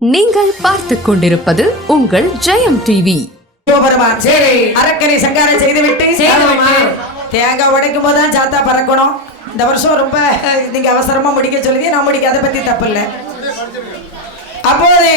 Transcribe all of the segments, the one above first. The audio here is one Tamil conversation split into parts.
நீங்கள் பார்த்துக் கொண்டிருப்பது உங்கள் ஜெயம் டிவி சரி. அரக்கனை சங்காரம் செய்துவிட்டு. தேங்காய் உடைக்கும் போது தான் சாத்தா பறக்கணும் இந்த வருஷம் ரொம்ப நீங்க அவசரமா முடிக்க சொல்லுங்க நான் முடிக்க அதை பத்தி தப்பு இல்லை அப்போது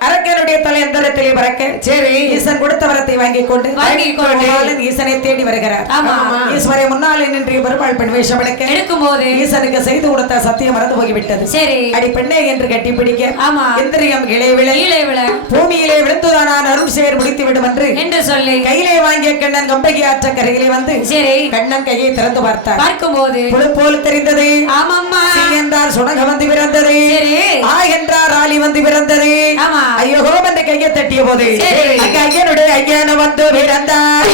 அரக்கனுடைய தலை எந்திரத்திலே பறக்க சரி. ஈசன் கொடுத்த வரத்தை வாங்கிக் கொண்டு வாங்கிக் கொண்டு. ஈசனை தேடி வருகிறார் ஆமா. ஈஸ்வரை முன்னாலே நின்று பெருமாள் பெண் வேஷம் எடுக்க எடுக்கும்போது ஈசனுக்கு செய்து கொடுத்த சத்தியம் மறந்து போய்விட்டது சரி அடி பெண்ணே என்று கட்டி பிடிக்க ஆமா. இந்திரியம் இளைவிழ கீழே விழ பூமியிலே விழுந்துதான் அருள் சேர் முடித்து விடும் என்று என்று சொல்லி கையிலே வாங்கிய கண்ணன் கம்பகி ஆற்ற கரையிலே வந்து சரி கண்ணன் கையை திறந்து பார்த்தார் பார்க்கும்போது புழு போல் தெரிந்தது ஆமாம்மா சி என்றார் சுணக வந்து பிறந்தது சரி. கையை தட்டிய போது சரி. அங்க ஐயனுடைய ஐயனு வந்து பிறந்தார்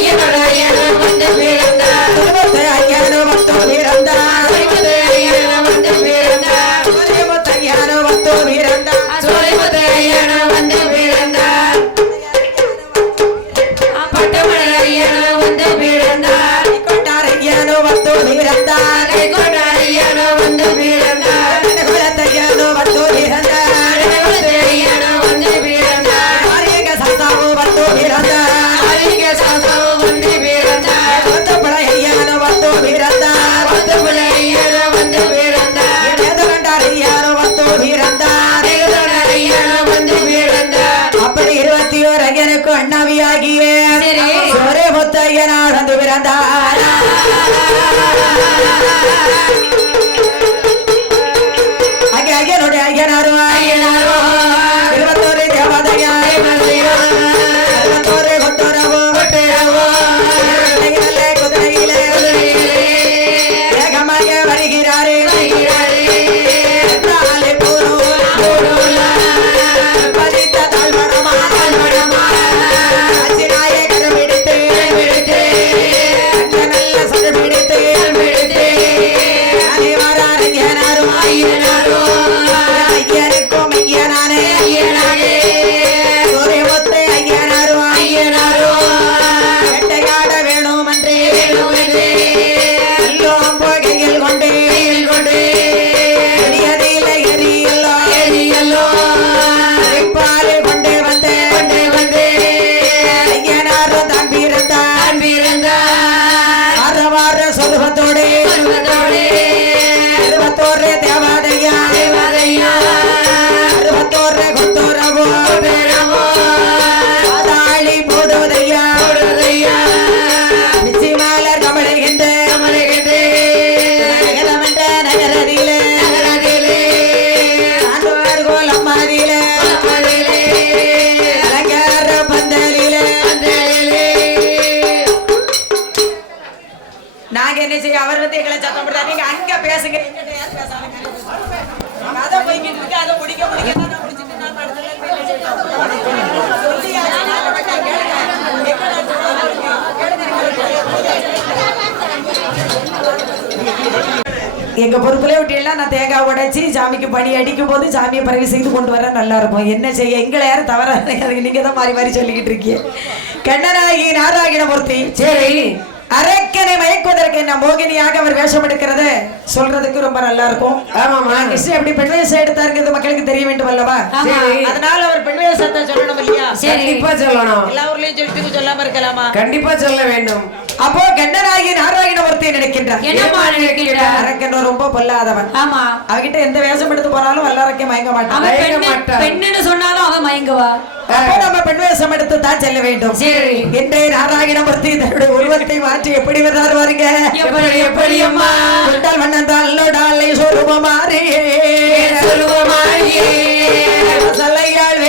சரி. ஒரே முத்த ஐயனார் வந்து பிறந்தார் நாங்க என்ன செய்ய அவர் வந்து எங்களை சத்தம் போடுறாரு. நீங்க அங்க பேசுங்க போய்கிட்டு இருக்கு அதை முடிக்க முடிக்க எங்க பொறுப்புல விட்டியெல்லாம் நான் தேங்காய் உடைச்சி சாமிக்கு பணி அடிக்கும் போது சாமியை பரவி செய்து கொண்டு வர நல்லா இருக்கும். என்ன செய்ய எங்களை யாரும் தவறா நீங்க தான் மாறி மாறி சொல்லிக்கிட்டு இருக்கீங்க. கண்ணனாகி நாராயணமூர்த்தி சரி அரக்கனை மயக்குவதற்கு என்ன மோகினியாக அவர் வேஷம் எடுக்கிறது சொல்றதுக்கு ரொம்ப நல்லா இருக்கும் ஆமாம்மா. கிருஷ்ணன் எப்படி பெண் வேஷம் எடுத்தாருங்கிறது மக்களுக்கு தெரிய வேண்டும் அல்லவா. அதனால அவர் பெண் வேஷத்தை சொல்லணும் இல்லையா? கண்டிப்பா சொல்லணும். எல்லா ஊர்லயும் சொல்லிட்டு சொல்லாம இருக்கலாமா? கண்டிப்பா சொல்ல வேண்டும். அப்போ கண்ணனாகி நாராயணமூர்த்தி நினைக்கின்றார். என்னம்மா நினைக்கிறார்? அரக்கன் ரொம்ப பொல்லாதவன். ஆமா. அவகிட்ட எந்த வேஷம் எடுத்து போனாலும் வல்லரக்கே மயங்க மாட்டான். பெண்ணுன்னு சொன்னாலும் அவன் மயங்குவா அப்போ நம்ம பெண் வேஷம் எடுத்து தான் செல்ல வேண்டும். சரி. இன்றே நாராயணமூர்த்தி தன்னுடைய உருவத்தை மாற்றி எப்படி வர்றாரு பாருங்க. எப்படி எப்படி அம்மா? குண்டல் மன்னன் தள்ளோடாலை சொருபமாறி சொல்லுவோமாயே சல்லையாள்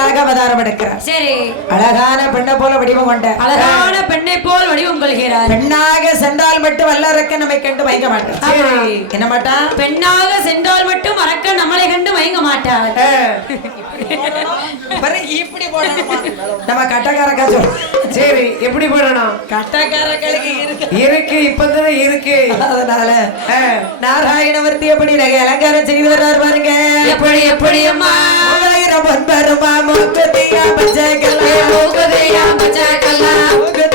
மோகினியாக அவதாரம் எடுக்கிறார். சரி. அழகான பெண்ணை போல வடிவம் கொண்ட அழகான பெண்ணை போல் வடிவம் கொள்கிறார். பெண்ணாக சென்றால் மட்டும் வல்லரக்க நம்மை கண்டு மயங்க மாட்டான் சரி. என்ன மாட்டான் பெண்ணாக சென்றால் மட்டும் மறக்க நம்மளை கண்டு மயங்க மாட்டார். இப்படி போடணுமா. நம்ம கட்டக்காரக்கா சொல்றோம் சரி எப்படி பண்ணணும் கட்டக்காரர்களுக்கு இருக்கு. இருக்கு இப்பதானே இருக்கு. அதனால நாராயணவர்த்தி எப்படி நகை அலங்காரம் செய்து வர்றாரு பாருங்க. எப்படி எப்படி அம்மா? மூவாயிரம் பொன்பருமா மூக்குத்தியா பச்சைக்கல்லா. மூக்குதியா பச்சைக்கல்லா. மூக்குத்தியா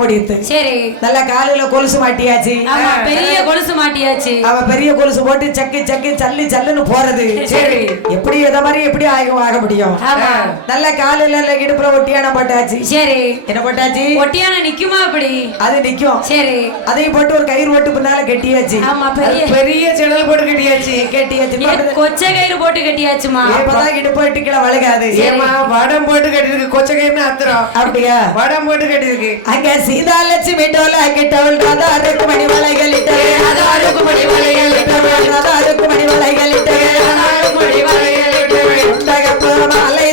முடித்து சரி. நல்ல காலையில கொலுசு மாட்டியாச்சு. ஆமா பெரிய கொலுசு மாட்டியாச்சு. அவ பெரிய கொலுசு போட்டு சக்கு சக்கு சல்லு சல்லுன்னு போறது. சரி. எப்படி இத மாதிரி எப்படி ஆக ஆக முடியும். நல்ல காலையில இடுப்புல ஒட்டியான போட்டாச்சு. சரி. என்ன போட்டாச்சு? ஒட்டியான நிக்குமா அப்படி? அது நிக்கும். சரி. அதையும் போட்டு ஒரு கயிறு ஓட்டு பின்னால கட்டியாச்சு. ஆமா பெரிய பெரிய செடல் போட்டு கட்டியாச்சு. கட்டியாச்சு. கொச்சை கயிறு போட்டு கட்டியாச்சுமா? அப்பதான் இடுப்பு வெட்டி கீழே வழுகாது. ஏமா வடம் போட்டு கட்டிருக்கு கொச்சகைன்னு அத்துறோம். அப்படியா? வடம் போட்டு கட்டிருக்கு அங்க சீதாலட்சுமி டோல கிட்டவள் ராதா ருக்குமணி வளைகள் இட்டது ராதா ருக்குமணி வளைகள் இட்டது. ராதா ருக்குமணி வளைகள் இட்டது தாழ்வடி வளையல் இட்டு உண்டகப்பு மாலை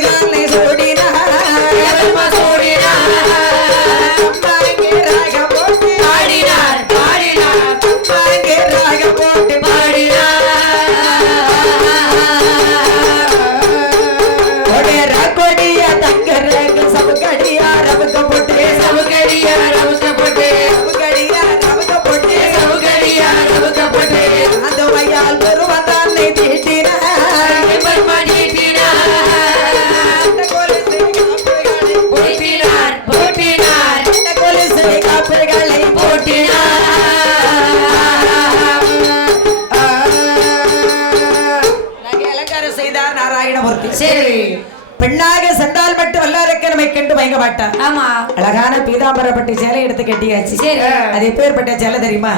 எடுத்து கட்டியாச்சு. சரி. அது எப்பேற்பட்ட சேலை தெரியுமா?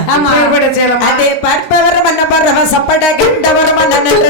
அதே பார்ப்பவர் மன்னபர் சப்பட கண்டவர் மன்னன் என்று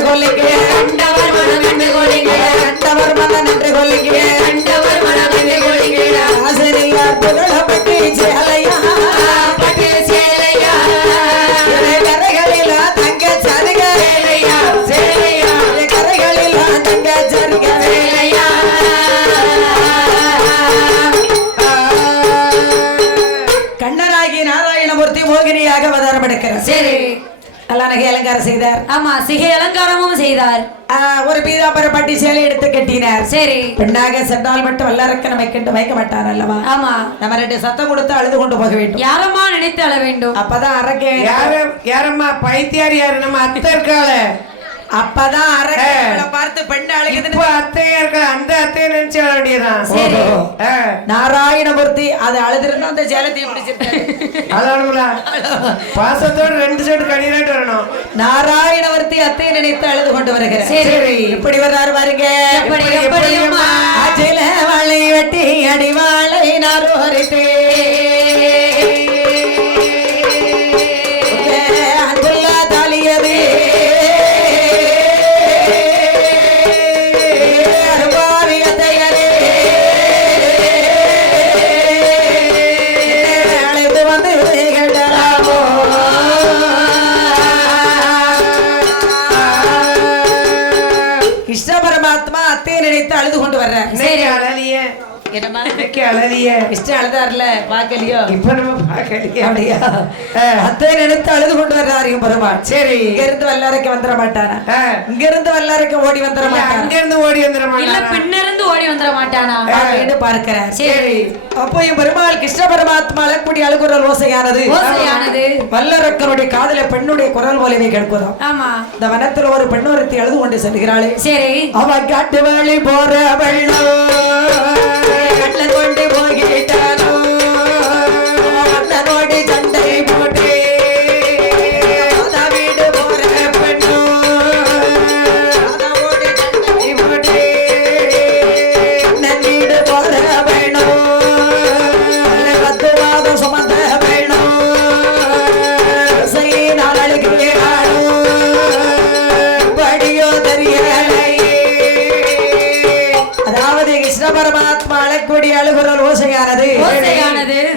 செய்தார். ஆமா சிகை அலங்காரமும் செய்தார். ஆஹ், ஒரு பீதாம்பர பட்டி சேலை எடுத்து கட்டினார். சரி. பெண்ணாக சென்றால் மட்டும் வல்லரக்க நம்மை கண்டு வைக்க மாட்டார் அல்லவா? ஆமா. நம்ம ரெண்டு சத்தம் கொடுத்து அழுது கொண்டு போக வேண்டும். யாரம்மா நினைத்து அழ வேண்டும்? அப்பதான் அரக்கே யார யாரம்மா? பைத்தியார் யாரு? நம்ம அத்தை இருக்காள அப்பதான் அரக்கே பார்த்து பெண்ணு அழுகுதுன்னு நினைச்சு வர வேண்டியதான் நாராயணமூர்த்தி அது அழுதுருந்தா அந்த சேலத்தை பிடிச்சிருக்காரு அதானுங்களா பாசத்தோட ரெண்டு செட்டு கண்ணீராட்டு வரணும். நாராயணமூர்த்தி அத்தை நினைத்து அழுது கொண்டு வருகிறார். சரி. எப்படி வர்றாரு பாருங்க. அச்சில வாழை வெட்டி அடிவாளை நாரோரித்து அன்புள்ள இஷ்டம் அழுதாருல இப்ப நம்ம பார்க்கலையே அப்படியா? அத்தை நினைத்து அழுது கொண்டு வர்றாரு பெருமாள். சரி. இங்க இருந்து வல்லாரைக்கு வந்துட மாட்டானா. இங்க இருந்து வல்லாரைக்கு ஓடி வந்துட அங்க மாட்டானா? இருந்து ஓடி இல்ல பின்னிருந்து ஓடி வந்துட மாட்டானா? அப்படின்னு சரி. அப்போ என் பெருமாள் கிருஷ்ண பரமாத்மா அழக்கூடிய அழுகுரல் ஓசையானது. ஓசையானது. வல்லரக்கனுடைய காதல பெண்ணுடைய குரல் போலவே கேட்குதாம். ஆமா. இந்த வனத்துல ஒரு பெண் ஒருத்தி அழுது கொண்டு செல்கிறாளே. சரி. அவ காட்டு வழி போற வெள்ளம் పాటల కొండి పొగిటాను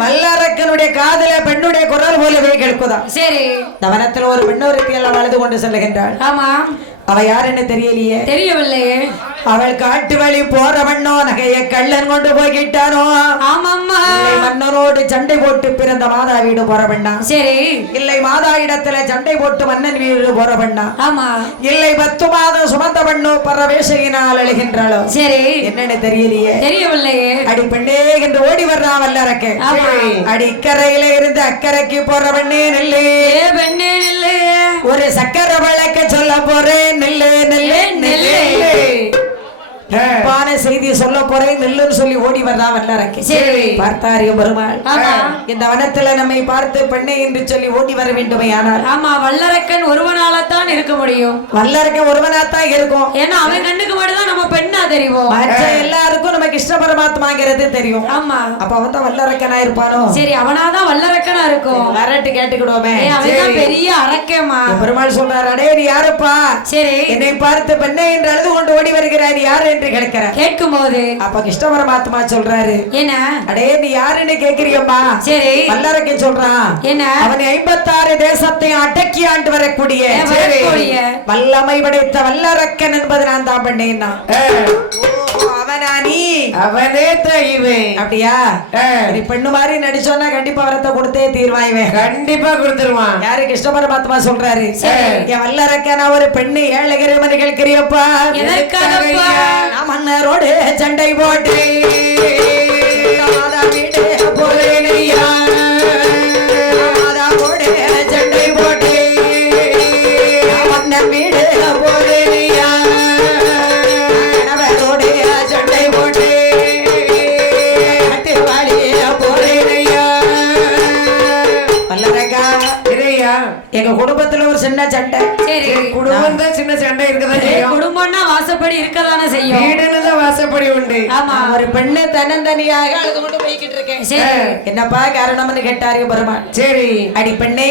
வல்லரக்கனுடைய காதல பெண்ணுடைய குரல் போலவே கேட்குதாம் சரி. தவனத்தில் ஒரு பெண்ணொருத்தி எல்லாம் அழுது கொண்டு செல்லுகின்றாள். ஆமா. அவ யாருன்னு தெரியலையே? தெரியவில்லையே. அவள் காட்டு வழி போறவண்ணோ நகைய கள்ளன் கொண்டு போய்கிட்டானோ ஆமாம்மா. இல்லை மன்னனோடு சண்டை போட்டு பிறந்த மாதா வீடு போறவண்ணா சரி. இல்லை மாதா இடத்துல சண்டை போட்டு மன்னன் வீடு போறவண்ணா ஆமா. இல்லை பத்து மாதம் சுமந்த பண்ணோ பரவேசையினால் அழுகின்றாளோ? சரி. என்னன்னு தெரியலையே? தெரியவில்லையே. அடி பெண்ணே என்று ஓடி வர்றான் வல்லறக்க. அடிக்கரையில இருந்து அக்கறைக்கு போற பெண்ணே நெல்லு. ஏ பெண்ணே நில்லு ஒரு சக்கர வழக்க சொல்ல போறேன். நெல்லு நெல்லு நெல்லு பான செய்தி சொல்ல போறேன் நெல்லுன்னு சொல்லி ஓடி வர்றான் வல்லறக்க சரி. பார்த்தாரியம் பெருமாள். இந்த வனத்துல நம்மை பார்த்து பெண்ணே என்று சொல்லி ஓடி வர வேண்டுமே ஆனால். ஆமா வல்லரக்கன் ஒருவனாலத்தான் இருக்க முடியும். வல்லறக்க ஒருவனாத்தான் இருக்கும். ஏன்னா அவன் கண்ணுக்கு மட்டும்தான் நம்ம பெண்ணா மற்ற எல்லாருக்கும் நம்ம கிருஷ்ண பரமாத்மாங்கிறது தெரியும். ஆமா. அப்ப அவன் தான் வல்லரக்கனா இருப்பானோ? சரி அவனாதான் வல்லரக்கனா இருக்கும். வரட்டு கேட்டுக்கிடுவோமே. அவன்தான் பெரிய அரக்கேமா பெருமாள் சொல்றாரு அடே நீ யாருப்பா? சரி. என்னை பார்த்து பெண்ணை என்று அழுது கொண்டு ஓடி வருகிறார் யாரு என்று கேட்கிறார். கேட்கும்? போது அப்ப கிருஷ்ண பரமாத்மா சொல்றாரு. என்ன? அடே நீ யாருன்னு கேக்குறியம்மா சரி. வல்லரக்கை சொல்றான். என்ன? அவன் ஐம்பத்தாறு தேசத்தை அடக்கி ஆண்டு வரக்கூடிய. வல்லமை படைத்த வல்லரக்கன் என்பது நான் தான் பண்ணேன்னா. அவனா நீ அவனே தெய்வன். அப்படியா. நீ பெண்ணு மாதிரி நடிச்சோன்னா கண்டிப்பா வரத்தை கொடுத்தே தீர்வாய்வேன். கண்டிப்பா கொடுத்துருவான். யாரு கிருஷ்ண பரமாத்மா சொல்றாரு. என் வல்லரக்க நான் ஒரு பெண்ணு ஏழகிரமனு கேட்கிறியப்பா எதற்காகப்பா நான் மன்னரோடு சண்டை போட்டு எங்க குடும்பத்துல ஒரு சின்ன சண்டை. சரி. குடும்பம் தான் சின்ன சண்டை இருக்கதான் செய்யும். குடும்பம்னா வாசப்படி இருக்கதானே செய்யும். வீடுன்னு தான் வாசப்படி உண்டு. ஆமா. ஒரு பெண்ணு தன்னந்தனியாக அழுது கொண்டு போய்கிட்டு இருக்கேன். சரி. என்னப்பா காரணம்னு கேட்டாரு பெருமாள். சரி. அடி பெண்ணே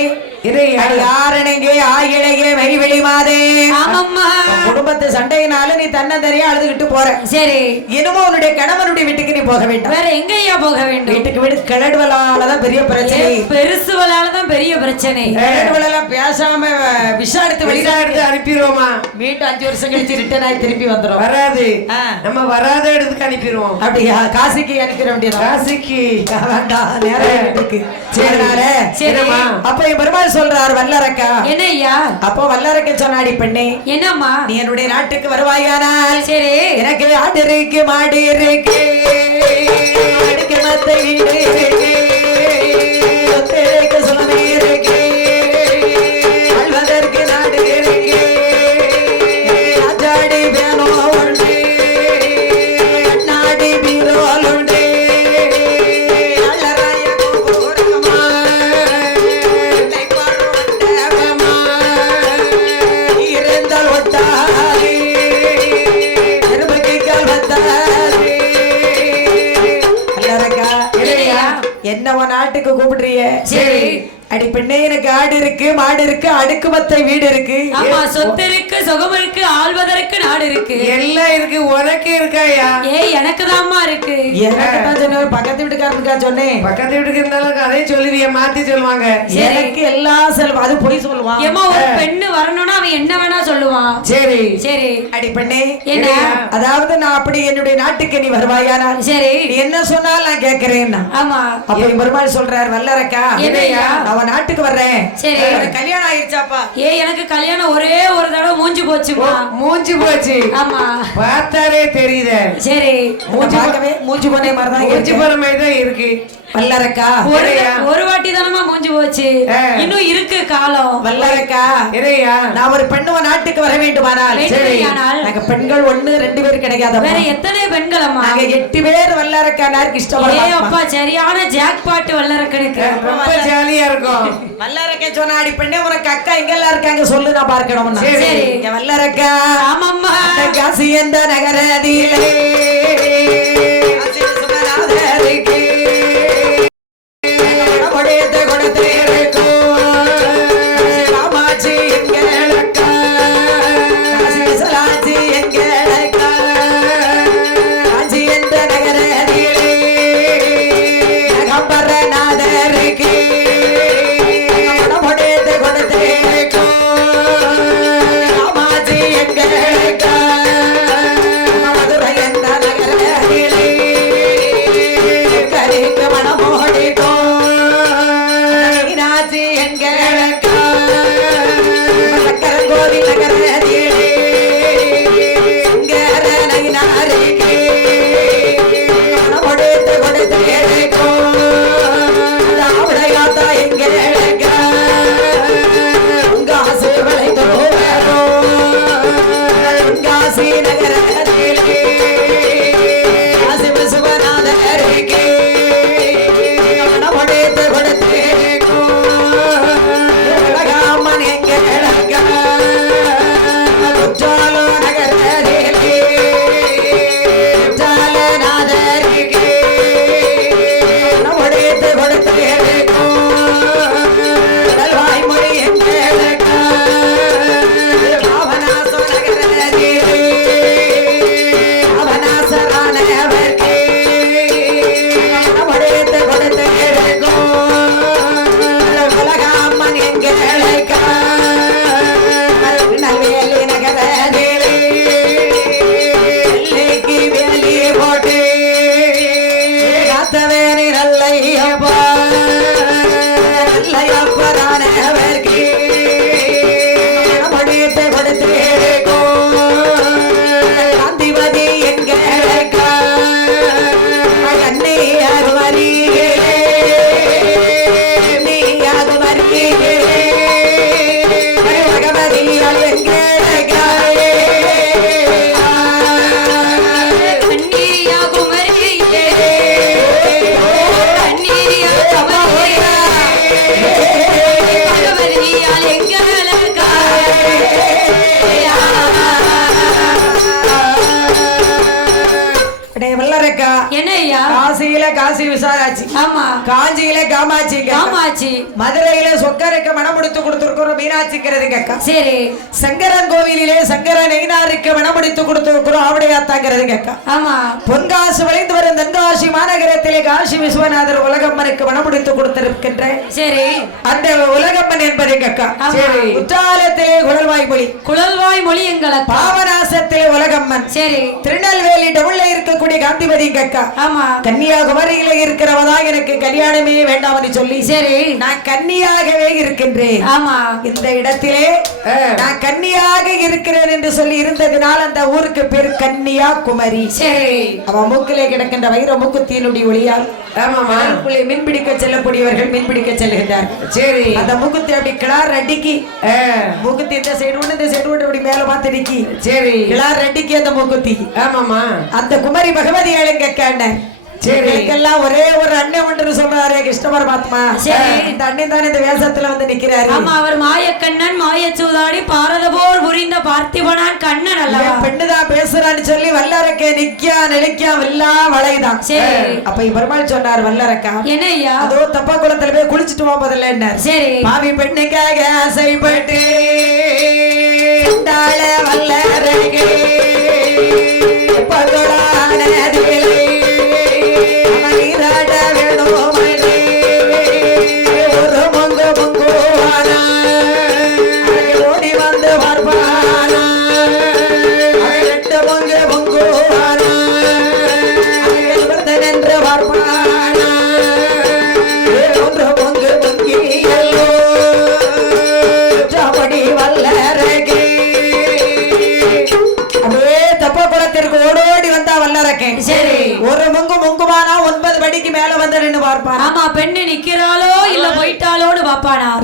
குடும்பத்து சண்டையினால நீ தன்னந்தனியா அழுதுகிட்டு போற. சரி. இனிமே உன்னுடைய கணவனுடைய வீட்டுக்கு நீ போக வேண்டாம். வேற எங்கய்யா போக வேண்டும்? வீட்டுக்கு வீடு கிழடுவலாலதான் பெரிய பிரச்சனை. ஏய், பெருசு வலாலதான் பெரிய பிரச்சனை. கிழடுவலாம் பேசாம விஷாடுத்து வெளியில வெளியில எடுத்து அனுப்பிடுவோமா? வீட்டு அஞ்சு வருஷம் கழிச்சு ரிட்டர்ன் ஆகி திரும்பி வந்துடும் வராது. நம்ம வராத இடத்துக்கு அனுப்பிடுவோம். அப்படியா? காசிக்கு அனுப்பிட வேண்டியதா? காசிக்கு. வேண்டாம் நேரம் இருக்கு சரிம்மா. அப்ப என் பெருமாள் சொல்றார் வல்லரக்கா? என்ன ஐயா அப்போ வல்லரக்க சொன்னாடி பெண்ணே என்னம்மா? நீ என்னுடைய நாட்டுக்கு வருவாயானால் சரி. எனக்கு ஆடு இருக்கு மாடு இருக்கு அடுக்கு மத்த வீடு எனக்கு ஆடு இருக்கு மாடு இருக்கு அடுக்குமத்தை வீடு இருக்கு. ஆமா சொத்து இருக்கு சுகம் இருக்கு ஆள்வதற்கு நாடு இருக்கு. எல்லாம் இருக்கு உனக்கு இருக்காயா ஏய் எனக்கு தாம்மா இருக்கு எனக்கு தான் சொன்னேன் பக்கத்து வீட்டுக்காரனுக்கா சொன்னேன். பக்கத்து வீட்டுக்கு இருந்தாலும் அதையும் சொல்லுவிய மாத்தி சொல்லுவாங்க. எனக்கு எல்லா செல்வம் அது பொய் சொல்லுவான் ஏமா ஒரு பெண்ணு வரணும்னா அவன் என்ன வேணா சொல்லுவான் சரி. சரி. அடி பெண்ணே. என்ன? அதாவது நான் அப்படி என்னுடைய நாட்டுக்கு நீ வருவாயானா? சரி. நீ என்ன சொன்னாலும் நான் கேட்கிறேன்னா? ஆமா. அப்ப என் பெருமாள் சொல்றாரு வல்லரக்கா. என்னய்யா? அவன் நாட்டுக்கு வர்றேன். சரி. கல்யாணம் ஆயிடுச்சாப்பா ஏய் எனக்கு கல்யாணம் ஒரே ஒரு தடவை மூஞ்சி போச்சுமா மூஞ்சி போச்சு. ஆமா. பார்த்தாலே தெரியுதே. சரி. மூஞ்சி பார்க்கவே மூஞ்சி போனே மாதிரிதான் மூஞ்சி இருக்கு. போற மாதிரி தான் இருக்கு. வல்லரக்கா. ஒரு வாட்டி தானமா மூஞ்சி போச்சு. இன்னும் இருக்கு காலம். வல்லரக்கா. இறையா நான் ஒரு பெண்ணுவ நாட்டுக்கு வர வேண்டுமானால். நாங்க பெண்கள் ஒண்ணு ரெண்டு பேர் கிடைக்காத வேற எத்தனை பெண்கள் அம்மா நாங்க எட்டு பேர் வல்லரக்கா நாருக்கு ஏ இஷ்டம் அப்பா சரியான ஜாக் பாட்டு வல்லறக்கனுக்கு ஜாலியா இருக்கும். வல்லரக்கா சொன்னா அடி பெண்ணே உனக்கு அக்கா எங்க எல்லாம் இருக்காங்க சொல்லு நான் பார்க்கணும் சரி. வல்லரக்கா. ஆமாம்மா. காசி எந்த நகரதிலே. காசி காஞ்சியில காமாட்சி காமாட்சி. மதுரையில சொக்கருக்கு மனம் முடித்து கொடுத்திருக்கிறோம் மீனாட்சிங்கிறதுங்க அக்கா சரி. சங்கரன் கோவிலிலே சங்கர நெய்னாருக்கு மனம் முடித்து கொடுத்திருக்கிறோம் ஆவடையாத்தாங்கிறதுங்க ஆமா. பொன்காசு விளைந்து வரும் தென்காசி மாநகரத்திலே காசி விஸ்வநாதர் உலகம்மனுக்கு மனம் முடித்து கொடுத்திருக்கின்ற சரி. அந்த உலகம்மன் என்பதுங்க. சரி. குற்றாலத்திலே குழல்வாய் மொழி. குழல்வாய் மொழி எங்களுக்கு பாவநாசத்திலே உலகம்மன். சரி. திருநெல்வேலி டவுன்ல இருக்கக்கூடிய காந்திமதிங்க அக்கா. ஆமா. கன்னியாகுமரியில இருக்கிறவதா எனக்கு கல்யாணமே வேண்டாம்னு சொல்லி சரி. நான் கன்னியாகவே இருக்கின்றேன். ஆமா. இந்த இடத்திலே நான் கன்னியாக இருக்கிறேன் என்று சொல்லி இருந்ததினால் அந்த ஊருக்கு பேர் கன்னியாகுமரி. சரி. அவன் மூக்கிலே கிடக்கின்ற வைர மூக்குத்தியினுடைய ஒளியால் ஆமாமா அதற்குள்ளே மீன்பிடிக்க செல்லக்கூடியவர்கள் மீன்பிடிக்க செல்கின்றார்கள். சரி. அந்த மூக்குத்தி அப்படி கிளார் ஆ, மூக்குத்தி இந்த சைடு ஒண்ணு இந்த சைடு அப்படி மேல பார்த்து அடிக்கி சரி. கிளார் அடிக்கி அந்த மூக்குத்தி. ஆமாமா அந்த குமரி பகவதி ஆளுங்க கேட்டேன் சரி. எங்களுக்கெல்லாம் ஒரே ஒரு அண்ணன் ஒன்று சொல்றாரு கிருஷ்ண பரமாத்மா சரி. இந்த அண்ணன் தானே இந்த வேஷத்துல வந்து நிக்கிறாரு. ஆமா அவர் மாயக்கண்ணன் மாயச்சூதாடி பாரத போர் புரிந்த பார்த்திபனான் கண்ணன் அல்லவா? என் பெண்ணுதான் பேசுறான்னு சொல்லி வல்லாரக்கே நிக்கா நெளிக்கா எல்லா வளைதான். சரி. அப்ப பெருமாள் சொன்னார் வல்லரக்கா என்ன ஐயா? அதோ தப்பா குளத்துல போய் குளிச்சுட்டு வா முதல்ல என்ன. சரி. பாவி பெண்ணுக்காக ஆசைப்பட்டு வல்லரகே பகலானதிலே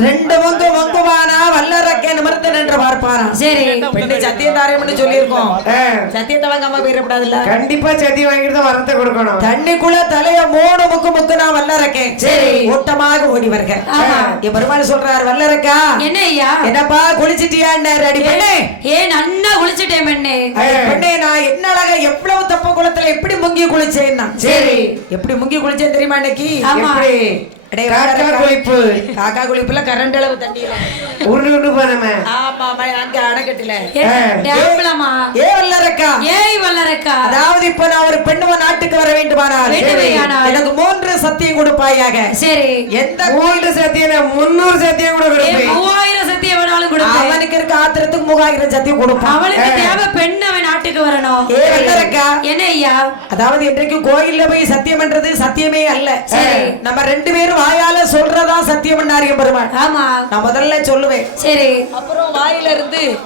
ரெண்டு முங்கு முங்குமானா வல்லரக்கே நிமிர்ந்து நின்று பார்ப்பானா? சரி. பெண்ணு சத்தியதாரியம்னு சொல்லியிருக்கோம். ஆ, சத்தியத்தை வாங்காம போயிடக்கூடாதுல்ல கண்டிப்பா சத்தி வாங்கிட்டு வரத்தை கொடுக்கணும். தண்ணிக்குள்ள தலைய மூணு முக்கு முக்கு நான் வல்லரக்கேன் சரி. ஓட்டமாக ஓடி வருக. ஆமா. என் பெருமாள் சொல்றாரு வல்லரக்கா என்ன ஐயா? என்னப்பா குளிச்சிட்டியான்னாரு அடி பெண்ணே. ஏ நன்னா குளிச்சுட்டேன் பெண்ணே. அடி பெண்ணே நான் என்ன அழகா எவ்வளவு தப்பு குளத்துல எப்படி முங்கி குளிச்சேன்னா. சரி. எப்படி முங்கி குளிச்சேன் தெரியுமா இன்னைக்கு ஆமா. எப்படி? அடே காக்கா வல்லரக்கா. குளிப்பு. காக்கா குளிப்புல கரண்ட் அளவு தண்ணீர் உருண்டு உருண்டு போனமே. ஆமா ஆமா, அங்க அணைக்கட்டுல டேம்பளமா ஏ வல்லரக்கா. ஏய் வல்லரக்கா. அதாவது இப்ப நான் ஒரு பெண்ணுவ நாட்டுக்கு வர வேண்டுமானால். எனக்கு மூன்று சத்தியம் கொடுப்பாயாக. சரி. எந்த மூன்று சத்தியம் முன்னூறு சத்தியம் கூட கொடுப்பேன். மூவாயிரம் மூவாயிரம் சத்தியம் கொடுப்பான். அவளுக்கு தேவை பெண் அவன் நாட்டுக்கு வரணும். ஏ வல்லரக்கா என்ன ஐயா? அதாவது இன்றைக்கு கோயில்ல போய் சத்தியம் பண்றது சத்தியமே அல்ல. சரி. நம்ம ரெண்டு பேரும் வாயால சொல்றதா சத்தியம் பண்ணாரியம் பெருமாள். ஆமா. நான் முதல்ல சொல்லுவேன். சரி. அப்புறம் வாயில இருந்து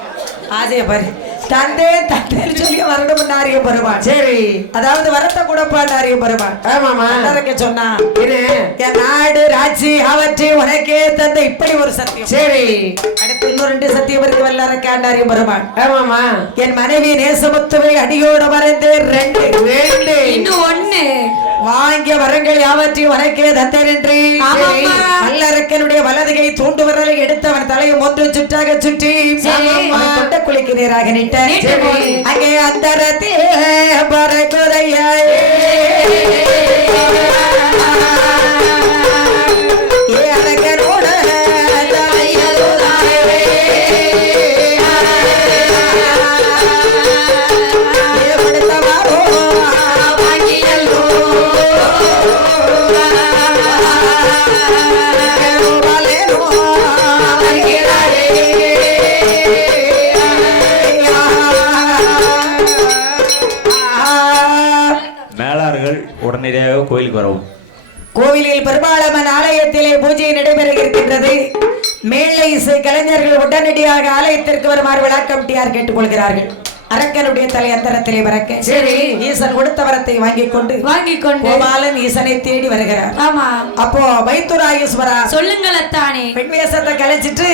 ஆசைய பாரு. தந்தே தந்தேன்னு சொல்லி வரணும் பண்ணாரியம் பெருமாள் சரி. அதாவது வரத்தை கூட பாண்டாரியம் பெருமாள் ஆமாமா வல்லரக்க சொன்னா இது. என் நாடு ராட்சி அவற்றை உனக்கே தந்த இப்படி ஒரு சத்தியம். சரி. அடுத்து இன்னும் ரெண்டு சத்தியம் இருக்கு வல்லரக்காண்டாரியம் பெருமாள் ஆமாமா என் மனைவி நேசமுத்துவை அடியோடு மறைந்து ரெண்டு. ரெண்டு. இன்னும் ஒண்ணு வாங்கிய வரங்கள் யாவற்றையும் உனக்கே தந்தேன் என்று. அல்லரக்கனுடைய வலதுகை தூண்டு விரலை எடுத்தவன் தலையை ஒன்று சுற்றாக சுற்றி. தொண்ட குளிக்கு நேராக அங்கே அந்தரத்தில் பறக்குறையாயே கோயிலுக்கு வரவும் கோவிலில் பெருமாளம்மன் ஆலயத்திலே பூஜை நடைபெற இருக்கின்றது மேலை இசை கலைஞர்கள் உடனடியாக ஆலயத்திற்கு வருமாறு விழா கமிட்டியார் கேட்டுக்கொள்கிறார்கள். அரக்கனுடைய தலை அந்தரத்திலே பறக்க சரி. ஈசன் கொடுத்த வரத்தை வாங்கிக் கொண்டு வாங்கிக் கொண்டு கோபாலன் ஈசனை தேடி வருகிறார். ஆமா அப்போ வைத்துராயேஸ்வரா சொல்லுங்கள் அத்தானே. பெண் வேஷத்தை கலைச்சிட்டு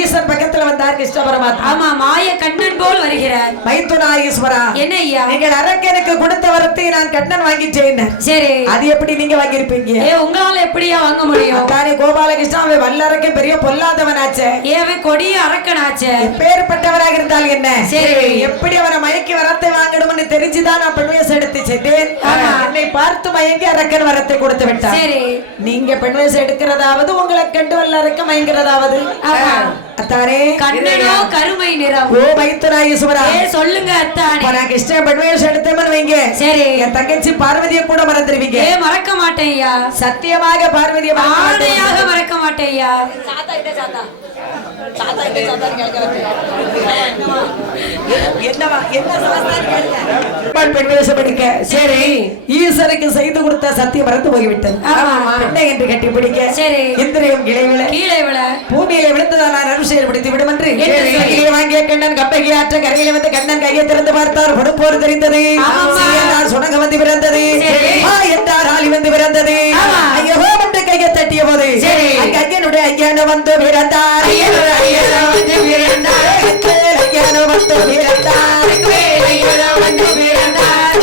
ஈசன் பக்கத்துல வந்தார் கிருஷ்ண பரமாத்மா. ஆமா மாய கண்ணன் போல் வருகிறார். வைத்துராயேஸ்வரா என்ன ஐயா? நீங்கள் அரக்கனுக்கு கொடுத்த வரத்தை நான் கண்ணன் வாங்கிட்டேன். சரி. அது எப்படி நீங்க வாங்கியிருப்பீங்க? ஏ உங்களால எப்படியா வாங்க முடியும்? தானே கோபாலகிருஷ்ணா அவன் வல்லரக்க பெரிய பொல்லாதவனாச்சே. ஏவே கொடிய அரக்கனாச்சே. பேர்பட்டவராக இருந்தால் என்ன? சரி. எப்படி அவரை மயக்கி வரத்தை வாங்கணும்னு தெரிஞ்சுதான் நான் பெண் வேஷம் எடுத்து சென்றேன். என்னை பார்த்து மயங்கி அரக்கன் வரத்தை கொடுத்து விட்டார் சரி. நீங்க பெண் வேஷம் எடுக்கிறதாவது உங்களை கண்டு வல்லரக்க மயங்கிறதாவது? ஆமா. அத்தானே கண்ணனோ கருமை நிறம். ஓ மைத்துராயேஸ்வரா ஏ சொல்லுங்க அத்தானே நான் கிருஷ்ணன் பெண் வேஷம் எடுத்தேன்னு வைங்க. சரி. என் தங்கச்சி பார்வதியை கூட மறந்துடுவீங்க ஏ மறக்க மாட்டேன்யா சத்தியமாக பார்வதியை மறக்க மாட்டேன். ஆணையாக மறக்க மாட்டேன்யா என்னவா என்ன சாஸ்திரம் கேளுங்க. சரி ஈஸ்வருக்கு செய்து கொடுத்த சத்தியம் மறந்து போய்விட்டது. ஆமா. பெண்ணை என்று கட்டி பிடிக்க சரி. இந்திரியம் கிளைவில. கீழே விழ. பூமியில விழுந்ததால் நான் அருள் செயல்படுத்தி விடும் என்று வாங்கிய கண்ணன் கப்பைக்கு ஆற்ற கரையில வந்து கண்ணன் கையை திறந்து பார்த்தார். கொடுப்போர் தெரிந்தது. சுணங்க வந்து பிறந்தது. சரி. ஆ என்றார் ஆளி வந்து பிறந்தது. ஆமா. ஐயோ கையை தட்டிய போது. அங்க ஐயனுடைய ஐயனு வந்து பிறந்தார் ஐயனுடைய ஐயனு வந்து பிறந்தார். ஐயனு வந்து பிறந்தார் வந்து பிறந்தார்